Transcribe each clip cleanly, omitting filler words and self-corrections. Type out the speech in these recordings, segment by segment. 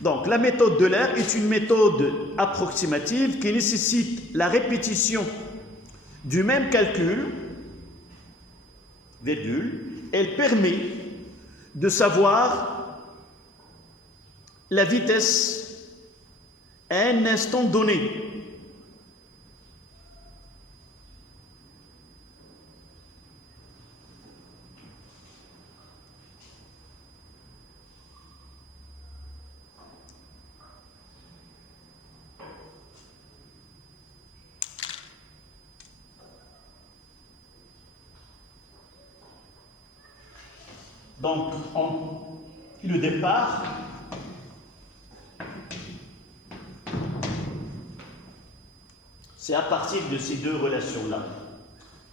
Donc, la méthode d'Euler est une méthode approximative qui nécessite la répétition du même calcul, virgule. Elle permet de savoir la vitesse à un instant donné. Donc, le départ, c'est à partir de ces deux relations-là.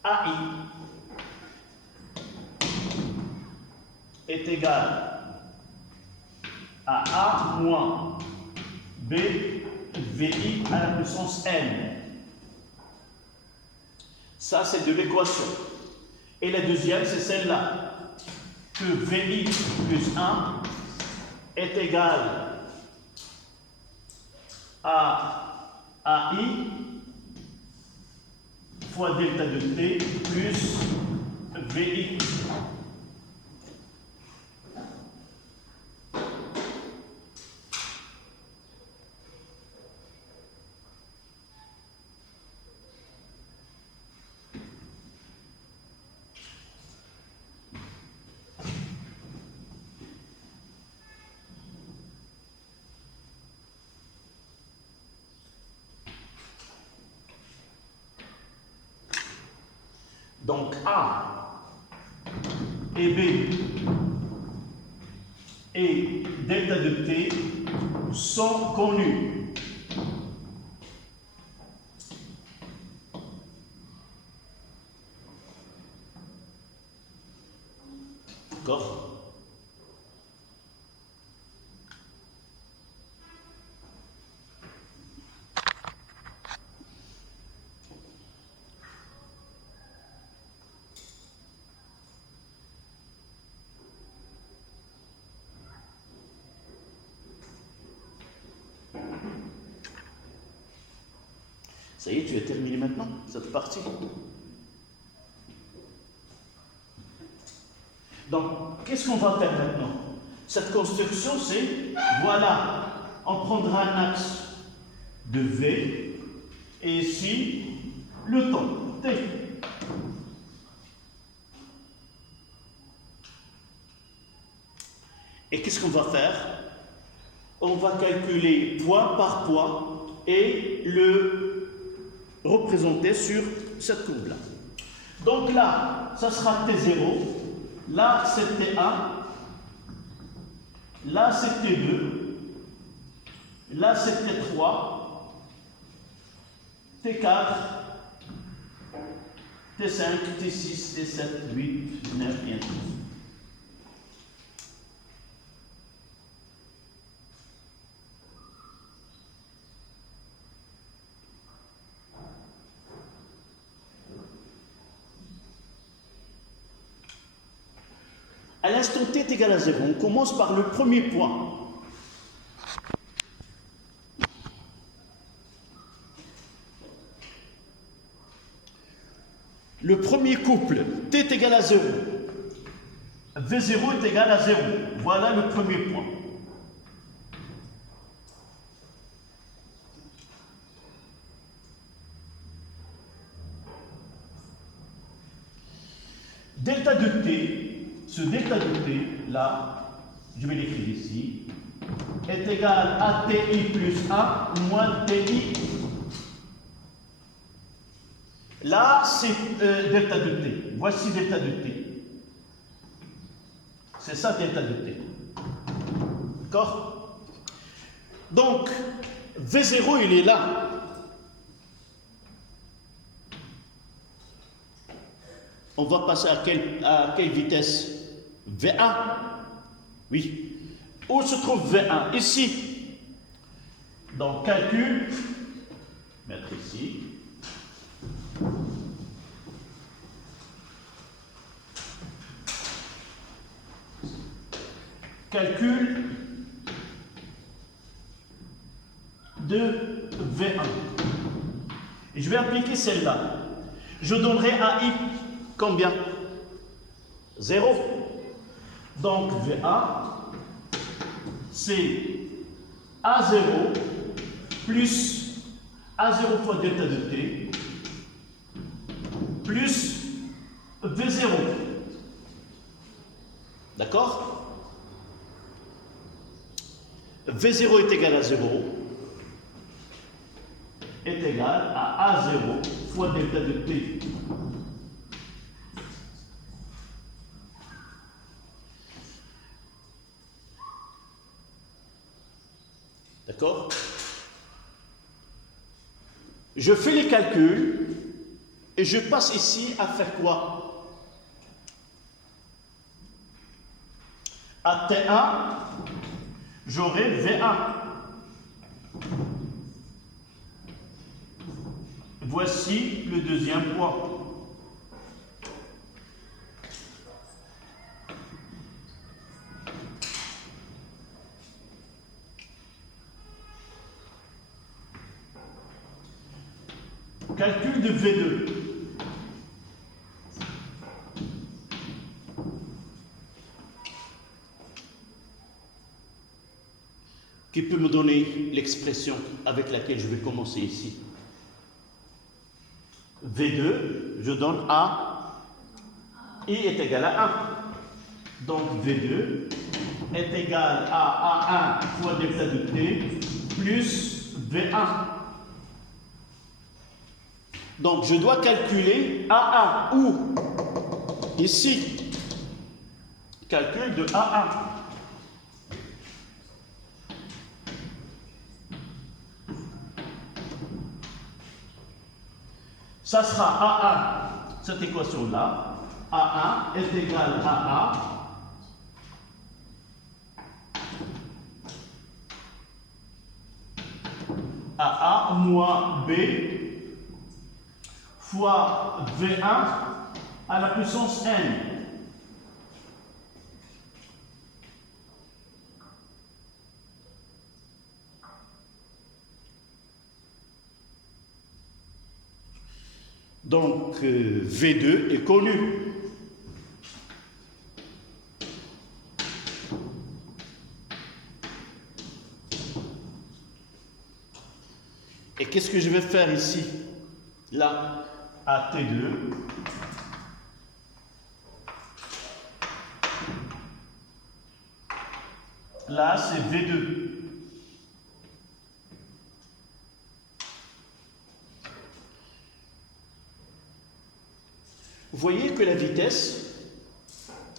AI est égal à A moins B VI à la puissance N. Ça, c'est de l'équation. Et la deuxième, c'est celle-là. Que VI plus 1 est égal à AI fois delta de T plus VI. Donc A et B et delta de T sont connus. D'accord? Ça y est, tu as terminé maintenant cette partie. Donc, qu'est-ce qu'on va faire maintenant? Cette construction, c'est, voilà, on prendra un axe de V, et ici, le temps, T. Et qu'est-ce qu'on va faire? On va calculer point par point et le représenter sur cette courbe-là. Donc là, ça sera T0, là c'est T1, là c'est T2, là c'est T3, T4, T5, T6, T7, 8, 9 et ainsi de suite. À l'instant t est égal à 0, on commence par le premier point. Le premier couple, t est égal à 0. V0 est égal à 0. Voilà le premier point. Delta de t, ce delta de t, là, je vais l'écrire ici, est égal à ti plus 1 moins ti. Là, c'est delta de t. Voici delta de t. C'est ça delta de t. D'accord? Donc, V0, il est là. On va passer à quelle vitesse? V1. Oui. Où se trouve V1? Ici. Donc, calcul. Mettre ici. Calcul de V1. Et je vais appliquer celle-là. Je donnerai à I combien? 0. Donc VA, c'est A0 plus A0 fois delta de T plus V0. D'accord? V0 est égal à 0 est égal à A0 fois delta de T. D'accord? Je fais les calculs et je passe ici à faire quoi? À T1, j'aurai V1. Voici le deuxième point. Calcul de V2. Qui peut me donner l'expression avec laquelle je vais commencer ici? V2, je donne A, I est égal à 1. Donc V2 est égal à A1 fois delta de T plus V1. Donc je dois calculer A1 ou ici, calcul de A1. Ça sera A1, cette équation-là, A1 est égal à A moins B fois V1 à la puissance n. Donc V2 est connu. Et qu'est-ce que je vais faire ici? Là, à T2. Là, c'est V2. Vous voyez que la vitesse,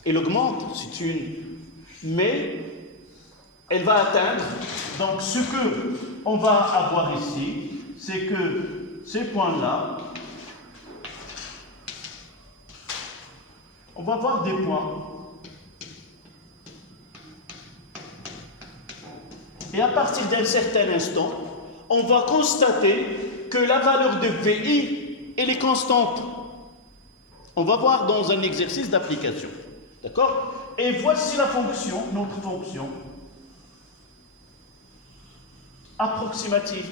elle augmente, c'est une, mais elle va atteindre. Donc, ce que on va avoir ici, c'est que ces points-là, on va avoir des points. Et à partir d'un certain instant, on va constater que la valeur de VI, elle est constante. On va voir dans un exercice d'application. D'accord? Et voici la fonction, notre fonction approximative.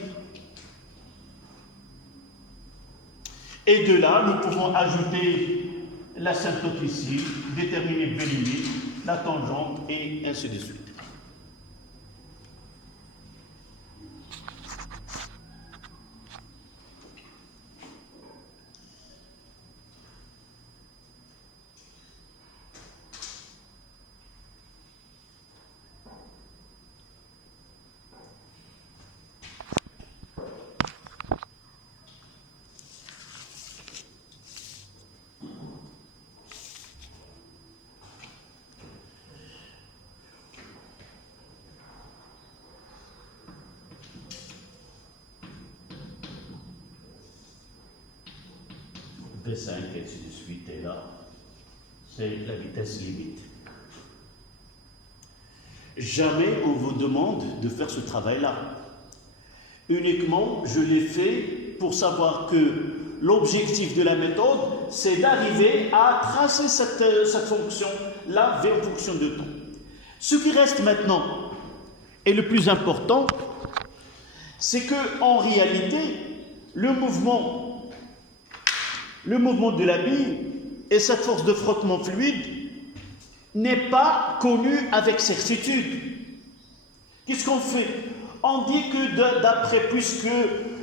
Et de là, nous pouvons ajouter l'asymptote ici, déterminer V limite, la tangente et ainsi de suite. V5 et ainsi de suite, et là, c'est la vitesse limite. Jamais on vous demande de faire ce travail-là. Uniquement, je l'ai fait pour savoir que l'objectif de la méthode, c'est d'arriver à tracer cette fonction-là V en fonction de temps. Ce qui reste maintenant, et le plus important, c'est que en réalité, le mouvement de la bille et cette force de frottement fluide n'est pas connu avec certitude. Qu'est-ce qu'on fait? On dit que d'après, puisque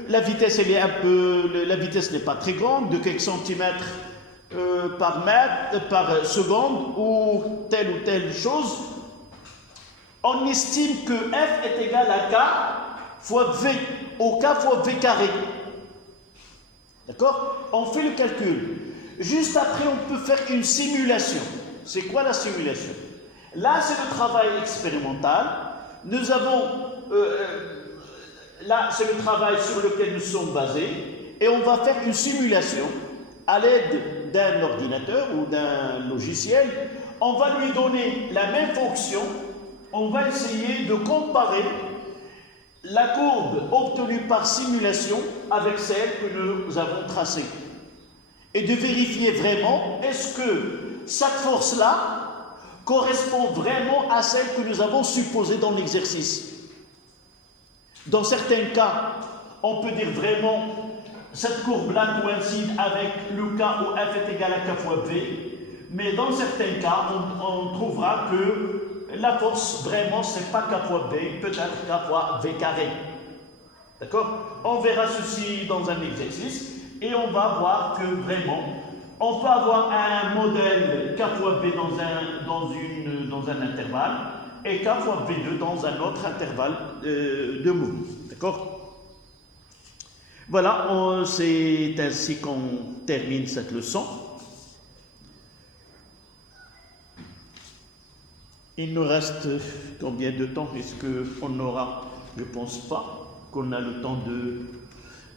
la vitesse, la vitesse n'est pas très grande, de quelques centimètres par seconde, ou telle chose, on estime que F est égal à K fois V, au K fois V carré. D'accord? On fait le calcul. Juste après, on peut faire une simulation. C'est quoi la simulation? Là, c'est le travail expérimental. Nous avons... là, c'est le travail sur lequel nous sommes basés. Et on va faire une simulation à l'aide d'un ordinateur ou d'un logiciel. On va lui donner la même fonction. On va essayer de comparer la courbe obtenue par simulation avec celle que nous avons tracée. Et de vérifier vraiment, est-ce que cette force-là correspond vraiment à celle que nous avons supposée dans l'exercice. Dans certains cas, on peut dire vraiment, cette courbe-là coïncide avec le cas où F est égal à K fois V, mais dans certains cas, on trouvera que la force, vraiment, c'est pas K fois V, peut-être K fois V carré. D'accord? On verra ceci dans un exercice et on va voir que vraiment, on peut avoir un modèle K fois V dans un intervalle et K fois V2 dans un autre intervalle de mouvement. D'accord? Voilà, c'est ainsi qu'on termine cette leçon. Il nous reste combien de temps? Est-ce qu'on aura? Je ne pense pas qu'on a le temps de...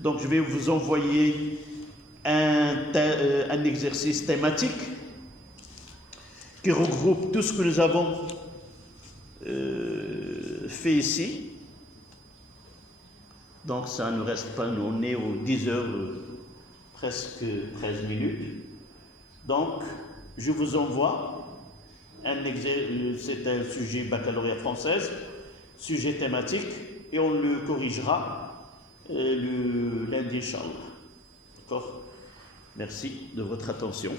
Donc je vais vous envoyer un exercice thématique qui regroupe tout ce que nous avons fait ici. Donc ça ne reste pas, on est aux 10 heures, presque 13 minutes. Donc je vous envoie c'est un sujet baccalauréat française, sujet thématique, et on le corrigera le lundi, Inch'Allah. D'accord? Merci de votre attention.